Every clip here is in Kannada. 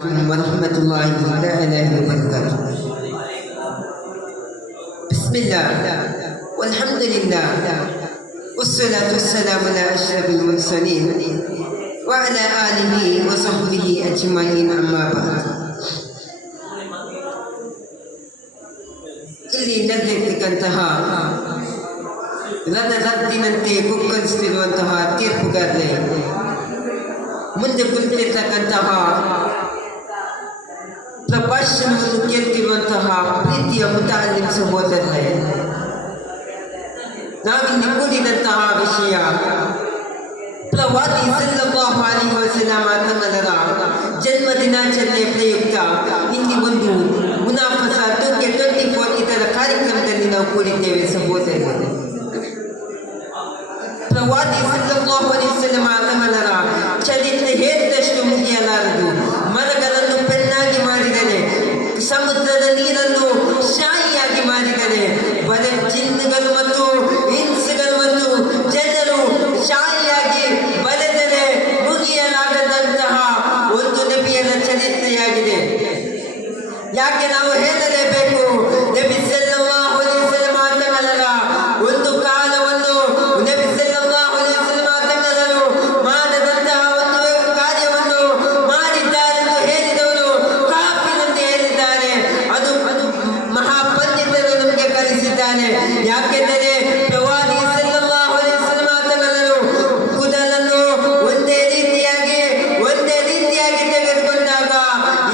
ورحمة الله تعالى وبركاته. بسم الله والحمد لله والصلاة والسلام على أشرف المرسلين وعلى آله وصحبه أجمعين أما بعد. ಇಲ್ಲಿ ನಡೆದಿರ್ತಕ್ಕಂತಹ ರದ್ದಿನಂತೆ ಕುಕ್ಕರಿಸುತ್ತಿರುವಂತಹ ತೀರ್ಪುಗಾರರೇ, ಮುಂದೆ ಕುಳಿತಿರ್ತಕ್ಕಂತಹ ಪ್ರಭಾಷಣವನ್ನು ಕೇಳ್ತಿರುವಂತಹ ಪ್ರೀತಿಯ ಮುತಾಲಿಂ ಸಹೋದರರೇ, ನಾವಿಲ್ಲಿ ಕೂಡಿದಂತಹ ವಿಷಯ ಪ್ರವಾದಿ ಸಲ್ಲಲ್ಲಾಹು ಅಲೈಹಿ ವಸಲ್ಲಂ ತಮ್ಮರ ಜನ್ಮ ದಿನಾಚರಣೆ ಪ್ರಯುಕ್ತ ಇಲ್ಲಿ ಒಂದು ಮುನಾಫಸ 24 ಇದರ ಕಾರ್ಯಕ್ರಮದಲ್ಲಿ ನಾವು ಕೂಡಿದ್ದೇವೆ ಸಹೋದರರೇ. ಪ್ರವಾದಿ ಸಲ್ಲಲ್ಲಾಹು ಅಲೈಹಿ ವಸಲ್ಲಂ ತಮ್ಮರ ಚರಿತ್ರೆ ಹೇಳಿದಷ್ಟು ಮುಗಿಯಲಾರದು. ಮರಗಳನ್ನು ಪೆನ್ನಾಗಿ ಮಾಡಿದರೆ, ಸಮುದ್ರದ ನೀರನ್ನು ಶಾಯಿಯಾಗಿ ಮಾಡಿದರೆ, ಜಿನ್ನುಗಳು ಮತ್ತು ಇನ್ಸುಗಳು ಮತ್ತು ಜನರು ಶಾಯಿಯಾಗಿ ಬರೆದರೆ ಮುಗಿಯಲಾಗದಂತಹ ಒಂದು ನಬಿಯರ ಚರಿತ್ರೆಯಾಗಿದೆ. ಯಾಕೆ ನಾವು ಹೇಳಲೇಬೇಕು? ನಬಿ ಸಲ್ಲಲ್ಲಾಹು ಅಲೈಹಿ ವಸಲ್ಲಂ ತಮ್ಮರ ಒಂದು ಕಾಲವನ್ನು ನಬಿ ಸಲ್ಲಲ್ಲಾಹು ಅಲೈಹಿ ವಸಲ್ಲಂ ತಮ್ಮರು ಮಾಡದಂತಹ ಒಂದು ಕಾರ್ಯವನ್ನು ಮಾಡಿದ್ದಾರೆಂದು ಹೇಳಿದವರು ಕಾಫಿರಂತೆ ಹೇಳಿದ್ದಾರೆ. ಅದು ಮಹಾಪಂಡಿತರು ನಮಗೆ ಕಲಿಸಿದ್ದಾರೆ. ಯಾಕೆಂದರೆ ಪ್ರವಾದಿ ಸಲ್ಲಲ್ಲಾಹು ಅಲೈಹಿ ವಸಲ್ಲಂ ತಮ್ಮರು ಕೂದಲನ್ನು ಒಂದೇ ರೀತಿಯಾಗಿ ತೆಗೆದುಕೊಂಡಾಗ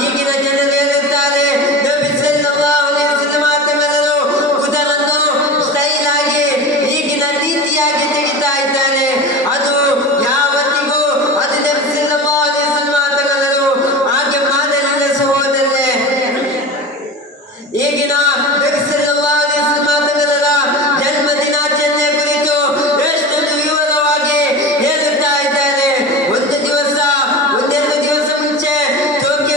ಈಗಿನ ಜನರು ಹೇಳುತ್ತಾರೆ, ನಬಿ ಸಲ್ಲಲ್ಲಾಹು ಅಲೈಹಿ ವಸಲ್ಲಂ ತಮ್ಮರು ಕೂದಲನ್ನು ಸ್ಟೈಲ್ ಆಗಿ ಈಗಿನ ರೀತಿಯಾಗಿ ತೆಗಿತಾ ಇದ್ದಾರೆ. ಅದು ಯಾವತ್ತಿಗೂ ಅದು ನಬಿ ಸಲ್ಲಲ್ಲಾಹು ಅಲೈಹಿ ವಸಲ್ಲಂ ತಮ್ಮರು ಹಾಗೆ ಮಾಡಲಿಲ್ಲ ಸಹೋದರರೇ. ಈಗಿನ ನಬಿ ಸಲ್ಲಲ್ಲಾಹು ಅಲೈಹಿ ವಸಲ್ಲಂ ತಮ್ಮರ ಜನ್ಮ ದಿನಾಚರಣೆ ಕುರಿತು ಎಷ್ಟೊಂದು ವಿವರವಾಗಿ ಹೇಳುತ್ತಾ ಇದ್ದಾರೆ. ಒಂದೆರಡು ದಿವಸ ಮುಂಚೆ ತೋಕೆ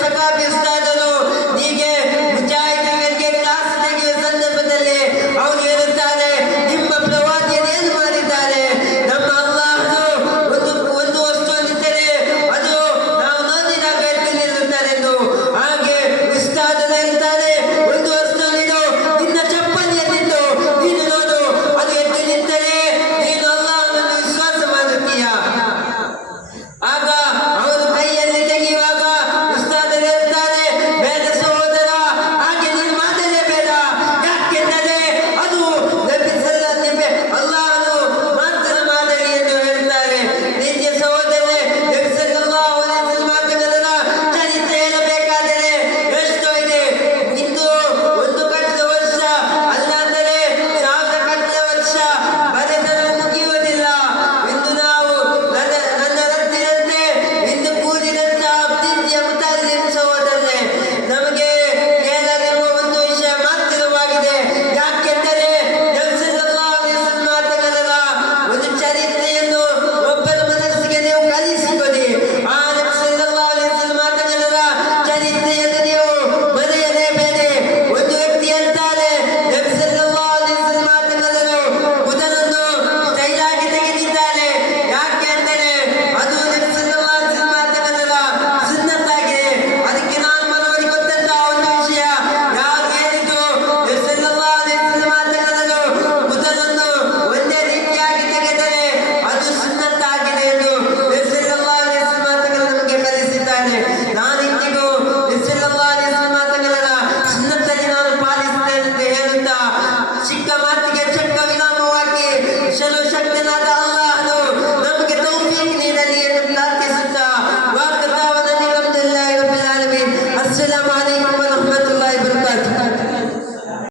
ಸಕಾಫಿ ಉಸ್ತಾದರು ಹೀಗೆ ಮುಜಾಹಿದೀನರಿಗೆ ಕ್ಲಾಸ್ ತೆಗೆಯುವ ಸಂದರ್ಭದಲ್ಲಿ ಅವರು ಹೇಳುತ್ತಾರೆ, ನಿಮ್ಮ ಪ್ರವಾದಿಯನ್ನು ಏನು ಮಾಡಿದ್ದಾರೆ? ನಮ್ಮ ಅಲ್ಲಾಹನು ಒಂದು ವಸ್ತುವನ್ನಿದ್ದರೆ ಅದು ನಾವು ನೋಡಿದಾಗ ಎದ್ದು ನಿಲ್ಲುತ್ತಾರೆಂದು. ಹಾಗೆ ಉಸ್ತಾದರು ಹೇಳ್ತಾರೆ, ಒಂದು ವಸ್ತುವಿದು ನಿನ್ನ ಚಪ್ಪಲಿಯಲ್ಲಿದ್ದು ನೀನು ನೋಡು, ಅದು ಎದ್ದು ನಿಂತರೆ ನೀನು ಅಲ್ಲಾಹನನ್ನು ವಿಶ್ವಾಸ ಮಾಡುತ್ತೀಯ. ಆಗ ಅವರು ಕೈಯಲ್ಲಿ ತೆಗೆಯುವಾಗ ಉಸ್ತಾದರು ಹೇಳ್ತಾರೆ, ಬೇಡ ಸಹೋದರ, ಹಾಗೆ ನೀನು ಮಾಡಲೇಬೇಡ. ಯಾಕೆಂದರೆ ಅದು ನಬಿ ಅಲ್ಲಾಹನು ಮಾತ್ರ ಮಾಡಲಿ ಎಂದು ಹೇಳ್ತಾರೆ. ಪ್ರೀತಿಯ ಸಹೋದರರೇ, ನಬಿ ಸಲ್ಲಲ್ಲಾಹು ಅಲೈಹಿ ವಸಲ್ಲಂ ತಮ್ಮರ ಚರಿತ್ರೆ ಹೇಳಬೇಕಾದರೆ ಎಷ್ಟೋ ಇದೆ. ಇಂದು ಒಂದು ಕಟ್ಟದ ವರ್ಷ ಅಲ್ಲಾಂದರೆ 1000 ಕಟ್ಟದ ವರ್ಷ ಬರೆದರೂ ಮುಗಿಯುವುದಿಲ್ಲ. ಇಂದು ನಾವು ನನ್ನ ರದ್ದಿನಂತೆ ಇಂದು ಕೂಡಿದಂತಹ ಪ್ರೀತಿಯ ಮುತಾಲಿಂ ಸಹೋದರರೇ, ನಮಗೆ ಕೇಳಲಿರುವ ಒಂದು ವಿಷಯ ಮಾತ್ರವಾಗಿದೆ. ಯಾಕೆಂದರೆ ನಬಿ ಸಲ್ಲಲ್ಲಾಹು ಅಲೈಹಿ ವಸಲ್ಲಂ ತಮ್ಮರ ಒಂದು ಚರಿತ್ರೆಯನ್ನು ಒಬ್ಬರ ಮನಸ್ಸಿಗೆ ನೀವು ಕಲಿಸಿಕೊಡಿ. ಆ ನಬಿ ಸಲ್ಲಲ್ಲಾಹು ಅಲೈಹಿ ವಸಲ್ಲಂ ತಮ್ಮರ ಚರಿತ್ರೆಯನ್ನು ನೀವು ಮರೆಯಲೇಬೇಡಿ. ಒಂದು ವ್ಯಕ್ತಿ ಹೇಳ್ತಾರೆ, ನಬಿ ಸಲ್ಲಲ್ಲಾಹು ಅಲೈಹಿ ವಸಲ್ಲಂ ತಮ್ಮರು ಕೂದಲನ್ನು ಸ್ಟೈಲ್ ಆಗಿ ತೆಗೆದಿದ್ದಾರೆ. ಯಾಕೆಂದರೆ ಅದು ನಬಿ ಸಲ್ಲಲ್ಲಾಹು ಅಲೈಹಿ ವಸಲ್ಲಂ ತಮ್ಮರ ಸುನ್ನತ್ ಆಗಿದೆ. ಅದಕ್ಕೆ ನಾನು ಮನವರಿ ಕೊಟ್ಟಂತಹ ಒಂದು ವಿಷಯ ಯಾರು ಹೇಳಿದ್ದು, ನಬಿ ಸಲ್ಲಲ್ಲಾಹು ಅಲೈಹಿ ವಸಲ್ಲಂ ತಮ್ಮರು ಕೂದಲನ್ನು ಒಂದೇ ರೀತಿಯಾಗಿ ತೆಗೆದರೆ ಅದು ಸುನ್ನತ್ ಆಗಿದೆ ಎಂದು ನಬಿ ಸಲ್ಲಲ್ಲಾಹು ಅಲೈಹಿ ವಸಲ್ಲಂ ತಮ್ಮರು ನಮಗೆ ಕಲಿಸಿದ್ದಾರೆ. ನಾನು ಇಂದಿಗೂ ನಬಿ ಸಲ್ಲಲ್ಲಾಹು ಅಲೈಹಿ ವಸಲ್ಲಂ ತಮ್ಮರ ಸುನ್ನತ್ತಲ್ಲಿ ನಾನು ಪಾಲಿಸುತ್ತೇನೆ ಎಂದು ಹೇಳುತ್ತಾ ಚಿಕ್ಕ ಮಾತಿಗೆ ಚಕ್ಕ ವಿರಾಮವಾಗಿ ಸರ್ವಶಕ್ತನಾದ